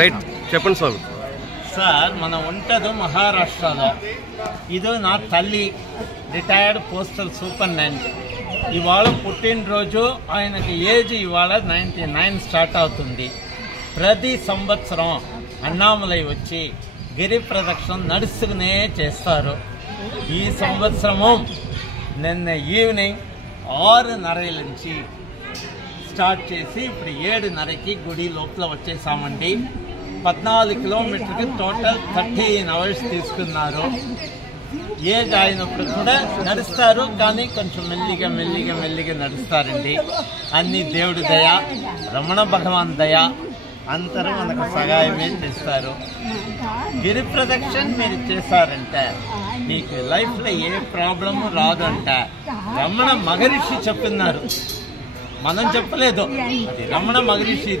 Right చెప్పండి స్వామి. Sir మనం ఉంటది మహారాష్ట్రలో. ఇది నా తల్లి, రిటైర్డ్ పోస్టల్ సూపరింటెండెంట్. ఇవాళ పుట్టినరోజు, ఆయనకి ఏజ్ ఇవాళ 99 స్టార్ట్ అవుతుంది. ప్రతి సంవత్సరం అన్నామలై వచ్చి గిరి ప్రదక్షిణ నడుస్తూనే చేస్తారు. ఈ సంవత్సరము నిన్న ఈవినింగ్ 6:30 నుంచి స్టార్ట్ చేసి ఇప్పుడు 7:30కి గుడి లోపల వచ్చేసామండి. 14 కిలోమీటర్కి టోటల్ 13 అవర్స్ తీసుకున్నారు. ఏజ్ అయినప్పుడు కూడా నడుస్తారు, కానీ కొంచెం మెల్లిగా నడుస్తారండి. అన్ని దేవుడి దయ, రమణ భగవాన్ దయ, అందరూ మనకు సహాయమే చేస్తారు. గిరి ప్రదక్షిణ మీరు చేశారంటే మీకు లైఫ్లో ఏ ప్రాబ్లము రాదంట రమణ మహర్షి చెప్తున్నారు, మనం చెప్పలేదు. అది రమణ మహర్షి.